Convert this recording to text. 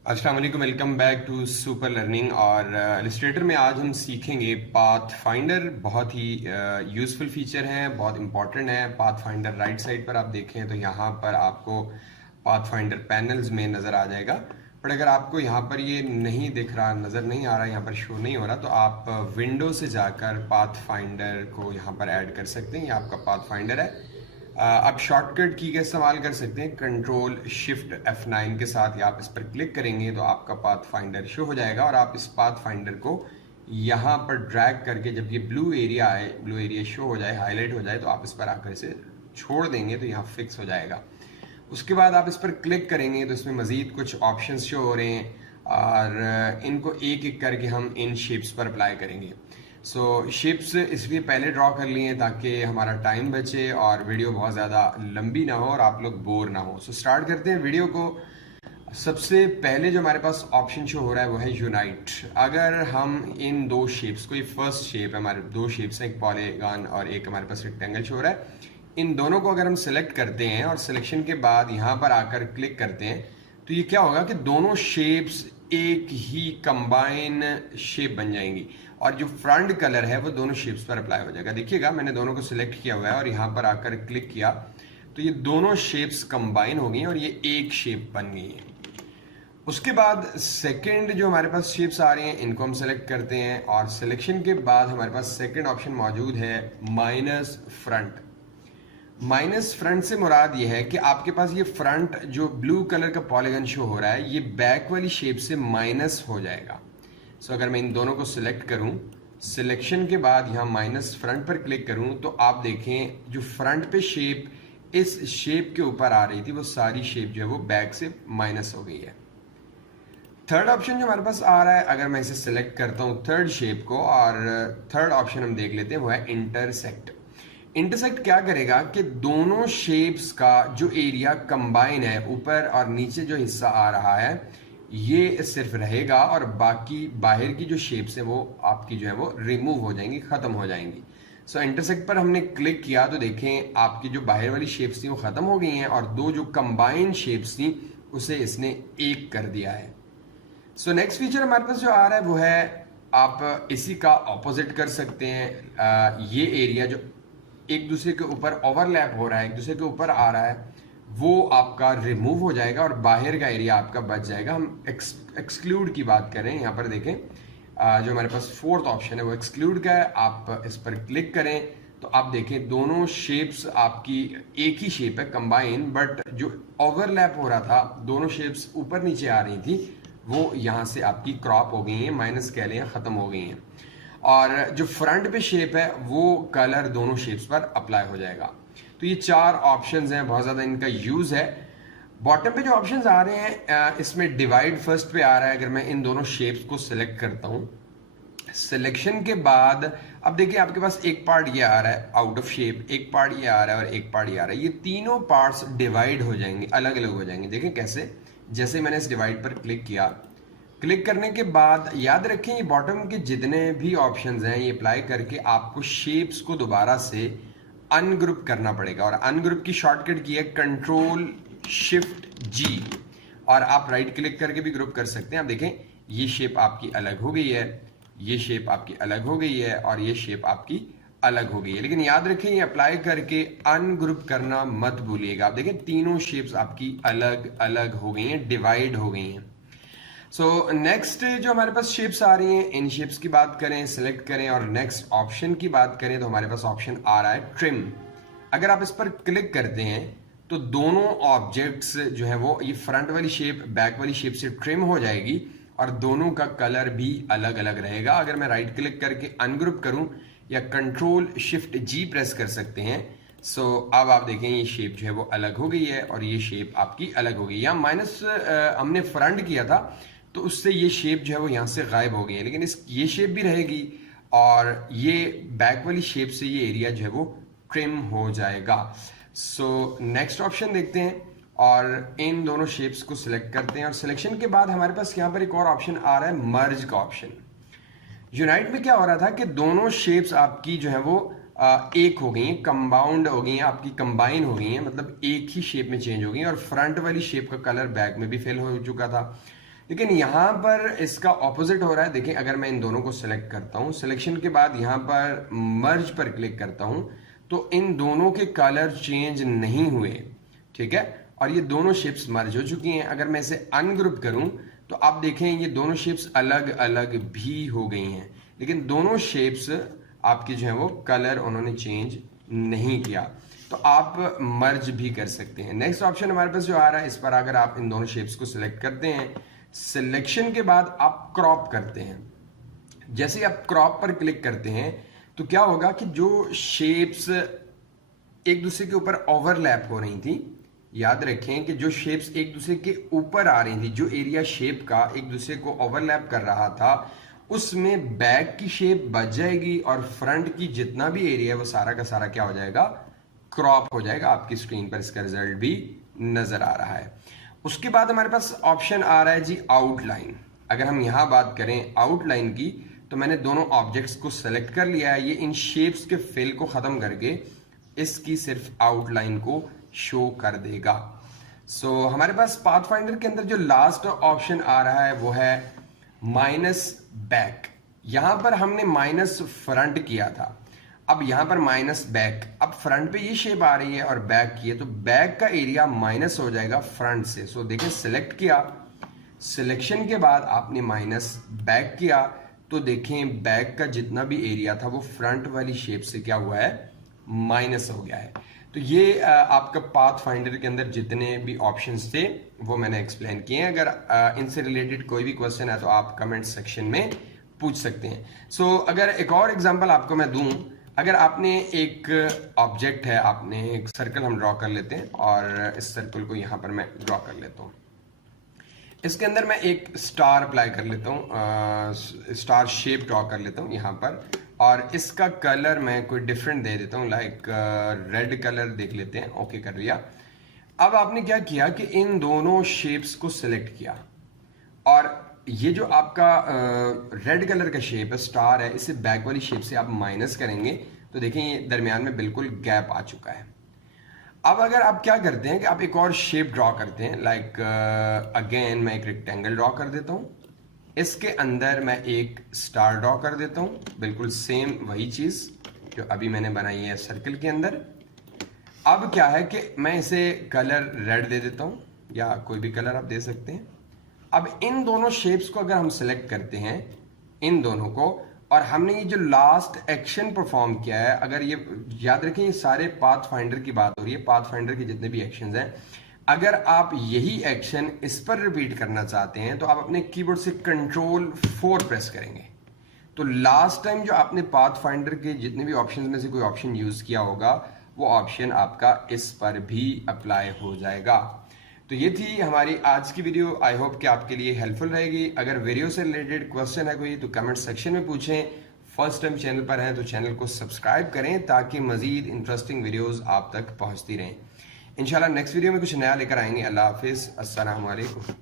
अस्सलाम वालेकुम, welcome back to super learning. और इलस्ट्रेटर में आज हम सीखेंगे पाथ फाइंडर। बहुत ही यूज़फुल फीचर है, बहुत इंपॉर्टेंट है। पाथ फाइंडर राइट साइड पर आप देखें तो यहाँ पर आपको पाथ फाइंडर पैनल्स में नज़र आ जाएगा। बट अगर आपको यहाँ पर ये नहीं दिख रहा, नज़र नहीं आ रहा, यहाँ पर शो नहीं हो रहा, तो आप विंडो से जाकर पाथ फाइंडर को यहाँ पर ऐड कर सकते हैं। ये आपका पाथ फाइंडर है। आप शॉर्टकट की का इस्तेमाल कर सकते हैं, कंट्रोल शिफ्ट F9 के साथ। या आप इस पर क्लिक करेंगे तो आपका पाथ फाइंडर शो हो जाएगा और आप इस पाथ फाइंडर को यहाँ पर ड्रैग करके जब ये ब्लू एरिया आए, ब्लू एरिया शो हो जाए, हाईलाइट हो जाए, तो आप इस पर आकर इसे छोड़ देंगे तो यहाँ फिक्स हो जाएगा। उसके बाद आप इस पर क्लिक करेंगे तो इसमें मज़ीद कुछ ऑप्शंस शो हो रहे हैं और इनको एक एक करके हम इन शेप्स पर अप्लाई करेंगे। शेप्स इसलिए पहले ड्रॉ कर लिए ताकि हमारा टाइम बचे और वीडियो बहुत ज़्यादा लंबी ना हो और आप लोग बोर ना हो। स्टार्ट करते हैं वीडियो को। सबसे पहले जो हमारे पास ऑप्शन शो हो रहा है वो है यूनाइट। अगर हम इन दो शेप्स को, ये फर्स्ट शेप है, हमारे दो शेप्स हैं, एक पॉलीगॉन और एक हमारे पास रेक्टेंगल शो हो रहा है। इन दोनों को अगर हम सिलेक्ट करते हैं और सिलेक्शन के बाद यहाँ पर आकर क्लिक करते हैं तो ये क्या होगा कि दोनों शेप्स एक ही कंबाइन शेप बन जाएंगी और जो फ्रंट कलर है वो दोनों शेप्स पर अप्लाई हो जाएगा। देखिएगा, मैंने दोनों को सिलेक्ट किया हुआ है और यहाँ पर आकर क्लिक किया तो ये दोनों शेप्स कंबाइन हो गई और ये एक शेप बन गई है। उसके बाद सेकंड जो हमारे पास शेप्स आ रही हैं इनको हम सेलेक्ट करते हैं और सिलेक्शन के बाद हमारे पास सेकंड ऑप्शन मौजूद है, माइनस फ्रंट। माइनस फ्रंट से मुराद ये है कि आपके पास ये फ्रंट जो ब्लू कलर का पॉलीगन शो हो रहा है ये बैक वाली शेप से माइनस हो जाएगा। अगर मैं इन दोनों को सिलेक्ट करूं, सिलेक्शन के बाद यहाँ माइनस फ्रंट पर क्लिक करूं तो आप देखें जो फ्रंट पे शेप इस शेप के ऊपर आ रही थी वो सारी शेप जो है वो बैक से माइनस हो गई है। थर्ड ऑप्शन जो हमारे पास आ रहा है, अगर मैं इसे सिलेक्ट करता हूँ थर्ड शेप को और थर्ड ऑप्शन हम देख लेते हैं, वो है इंटरसेक्ट। इंटरसेक्ट क्या करेगा कि दोनों शेप्स का जो एरिया कंबाइन है, ऊपर और नीचे जो हिस्सा आ रहा है ये सिर्फ रहेगा और बाकी बाहर की जो शेप्स है वो आपकी जो है वो रिमूव हो जाएंगी, खत्म हो जाएंगी। इंटरसेक्ट पर हमने क्लिक किया तो देखें आपकी जो बाहर वाली शेप्स थी वो खत्म हो गई हैं और दो जो कंबाइंड शेप्स थी उसे इसने एक कर दिया है। नेक्स्ट फीचर हमारे पास जो आ रहा है वो है, आप इसी का ऑपोजिट कर सकते हैं। ये एरिया जो एक दूसरे के ऊपर ओवरलैप हो रहा है, एक दूसरे के ऊपर आ रहा है, वो आपका रिमूव हो जाएगा और बाहर का एरिया आपका बच जाएगा। हम एक्सक्लूड की बात करें, यहाँ पर देखें जो हमारे पास फोर्थ ऑप्शन है वो एक्सक्लूड का है। आप इस पर क्लिक करें तो आप देखें दोनों शेप्स आपकी एक ही शेप है कंबाइन, बट जो ओवरलैप हो रहा था, दोनों शेप्स ऊपर नीचे आ रही थी, वो यहाँ से आपकी क्रॉप हो गई हैं, माइनस कह लें, खत्म हो गई हैं। और जो फ्रंट पे शेप है वो कलर दोनों शेप्स पर अप्लाई हो जाएगा। तो ये चार ऑप्शंस हैं, बहुत ज़्यादा इनका यूज़ है। बॉटम पे जो ऑप्शंस आ रहे हैं इसमें डिवाइड फर्स्ट पे आ रहा है। अगर मैं इन दोनों शेप्स को सिलेक्ट करता हूँ, सिलेक्शन के बाद अब देखिए आपके पास एक पार्ट ये आ रहा है आउट ऑफ शेप, एक पार्ट ये आ रहा है और एक पार्ट ये आ रहा है। ये तीनों पार्ट्स डिवाइड हो जाएंगे, अलग अलग हो जाएंगे। देखें कैसे, जैसे मैंने इस डिवाइड पर क्लिक किया, क्लिक करने के बाद याद रखें ये बॉटम के जितने भी ऑप्शंस हैं ये अप्लाई करके आपको शेप्स को दोबारा से अनग्रुप करना पड़ेगा और अनग्रुप की शॉर्टकट की है कंट्रोल शिफ्ट जी और आप राइट क्लिक करके भी ग्रुप कर सकते हैं। आप देखें ये शेप आपकी अलग हो गई है, ये शेप आपकी अलग हो गई है और ये शेप आपकी अलग हो गई है। लेकिन याद रखें ये अप्लाई करके अनग्रुप करना मत भूलिएगा। आप देखें तीनों शेप्स आपकी अलग अलग हो गई हैं, डिवाइड हो गई हैं। नेक्स्ट जो हमारे पास शेप्स आ रही हैं, इन शेप्स की बात करें, सिलेक्ट करें और नेक्स्ट ऑप्शन की बात करें तो हमारे पास ऑप्शन आ रहा है ट्रिम। अगर आप इस पर क्लिक करते हैं तो दोनों ऑब्जेक्ट्स जो है वो ये फ्रंट वाली शेप बैक वाली शेप से ट्रिम हो जाएगी और दोनों का कलर भी अलग अलग रहेगा। अगर मैं राइट क्लिक करके अनग्रुप करूं या कंट्रोल शिफ्ट जी प्रेस कर सकते हैं, अब आप देखें ये शेप जो है वो अलग हो गई है और ये शेप आपकी अलग हो गई। या माइनस हमने फ्रंट किया था तो उससे ये शेप जो है वो यहाँ से गायब हो गई है, लेकिन ये शेप भी रहेगी और ये बैक वाली शेप से ये एरिया जो है वो ट्रिम हो जाएगा। नेक्स्ट ऑप्शन देखते हैं और इन दोनों शेप्स को सिलेक्ट करते हैं और सिलेक्शन के बाद हमारे पास यहाँ पर एक और ऑप्शन आ रहा है, मर्ज का ऑप्शन। यूनाइट में क्या हो रहा था कि दोनों शेप्स आपकी जो है वो एक हो गई हैं, कंबाउंड हो गई हैं, आपकी कंबाइन हो गई हैं, मतलब एक ही शेप में चेंज हो गई हैं और फ्रंट वाली शेप का कलर बैक में भी फिल हो चुका था। लेकिन यहाँ पर इसका ऑपोजिट हो रहा है। देखिए अगर मैं इन दोनों को सिलेक्ट करता हूँ, सिलेक्शन के बाद यहाँ पर मर्ज पर क्लिक करता हूँ, तो इन दोनों के कलर चेंज नहीं हुए, ठीक है, और ये दोनों शेप्स मर्ज हो चुकी हैं। अगर मैं इसे अनग्रुप करूं तो आप देखें ये दोनों शेप्स अलग अलग भी हो गई हैं, लेकिन दोनों शेप्स आपकी जो है वो कलर उन्होंने चेंज नहीं किया। तो आप मर्ज भी कर सकते हैं। नेक्स्ट ऑप्शन हमारे पास जो आ रहा है, इस पर अगर आप इन दोनों शेप्स को सिलेक्ट करते हैं, सिलेक्शन के बाद आप क्रॉप करते हैं। जैसे ही आप क्रॉप पर क्लिक करते हैं तो क्या होगा कि जो शेप्स एक दूसरे के ऊपर ओवरलैप हो रही थी, याद रखें कि जो शेप्स एक दूसरे के ऊपर आ रही थी, जो एरिया शेप का एक दूसरे को ओवरलैप कर रहा था, उसमें बैक की शेप बच जाएगी और फ्रंट की जितना भी एरिया है वो सारा का सारा क्या हो जाएगा, क्रॉप हो जाएगा। आपकी स्क्रीन पर इसका रिजल्ट भी नजर आ रहा है। उसके बाद हमारे पास ऑप्शन आ रहा है जी आउटलाइन। अगर हम यहां बात करें आउटलाइन की, तो मैंने दोनों ऑब्जेक्ट्स को सेलेक्ट कर लिया है। ये इन शेप्स के फिल को खत्म करके इसकी सिर्फ आउटलाइन को शो कर देगा। सो हमारे पास पाथफाइंडर के अंदर जो लास्ट ऑप्शन आ रहा है वो है माइनस बैक। यहां पर हमने माइनस फ्रंट किया था, अब यहां पर माइनस बैक। अब फ्रंट पे ये शेप आ रही है और बैक की है, तो बैक का एरिया माइनस हो जाएगा फ्रंट से। सो देखिए सिलेक्ट किया, सिलेक्शन के बाद आपने माइनस बैक किया, तो देखें बैक का जितना भी एरिया था वो फ्रंट वाली शेप से क्या हुआ है, माइनस हो गया है। तो ये आपका पाथ फाइंडर के अंदर जितने भी ऑप्शंस थे वो मैंने एक्सप्लेन किए हैं। अगर इनसे रिलेटेड कोई भी क्वेश्चन है तो आप कमेंट सेक्शन में पूछ सकते हैं। सो अगर एक और एग्जांपल आपको मैं दूं, अगर आपने एक ऑब्जेक्ट है, आपने एक सर्कल हम ड्रॉ कर लेते हैं और इस सर्कल को यहां पर मैं ड्रॉ कर लेता हूं। इसके अंदर मैं एक स्टार अप्लाई कर लेता हूँ, स्टार शेप ड्रॉ कर लेता हूँ यहाँ पर, और इसका कलर मैं कोई डिफरेंट दे देता हूँ, लाइक रेड कलर देख लेते हैं। ओके कर लिया। अब आपने क्या किया कि इन दोनों शेप्स को सिलेक्ट किया, और ये जो आपका रेड कलर का शेप है, स्टार है, इसे बैक वाली शेप से आप माइनस करेंगे तो देखें ये दरमियान में बिल्कुल गैप आ चुका है। अब अगर आप क्या करते हैं कि आप एक और शेप ड्रॉ करते हैं, लाइक अगेन मैं एक रेक्टेंगल ड्रॉ कर देता हूं, इसके अंदर मैं एक स्टार ड्रॉ कर देता हूं, बिल्कुल सेम वही चीज जो अभी मैंने बनाई है सर्कल के अंदर। अब क्या है कि मैं इसे कलर रेड दे देता हूं, या कोई भी कलर आप दे सकते हैं। अब इन दोनों शेप्स को अगर हम सिलेक्ट करते हैं, इन दोनों को, और हमने ये जो लास्ट एक्शन परफॉर्म किया है, अगर ये याद रखें ये सारे पाथ फाइंडर की बात हो रही है, पाथ फाइंडर के जितने भी एक्शंस हैं, अगर आप यही एक्शन इस पर रिपीट करना चाहते हैं तो आप अपने कीबोर्ड से कंट्रोल 4 प्रेस करेंगे। तो लास्ट टाइम जो आपने पाथ फाइंडर के जितने भी ऑप्शंस में से कोई ऑप्शन यूज किया होगा, वो ऑप्शन आपका इस पर भी अप्लाई हो जाएगा। तो ये थी हमारी आज की वीडियो। आई होप कि आपके लिए हेल्पफुल रहेगी। अगर वीडियो से रिलेटेड क्वेश्चन है कोई तो कमेंट सेक्शन में पूछें। फर्स्ट टाइम चैनल पर हैं तो चैनल को सब्सक्राइब करें ताकि मजीद इंटरेस्टिंग वीडियोस आप तक पहुंचती रहें। इंशाल्लाह नेक्स्ट वीडियो में कुछ नया लेकर आएंगे। अल्लाह हाफिज़, अस्सलाम वालेकुम।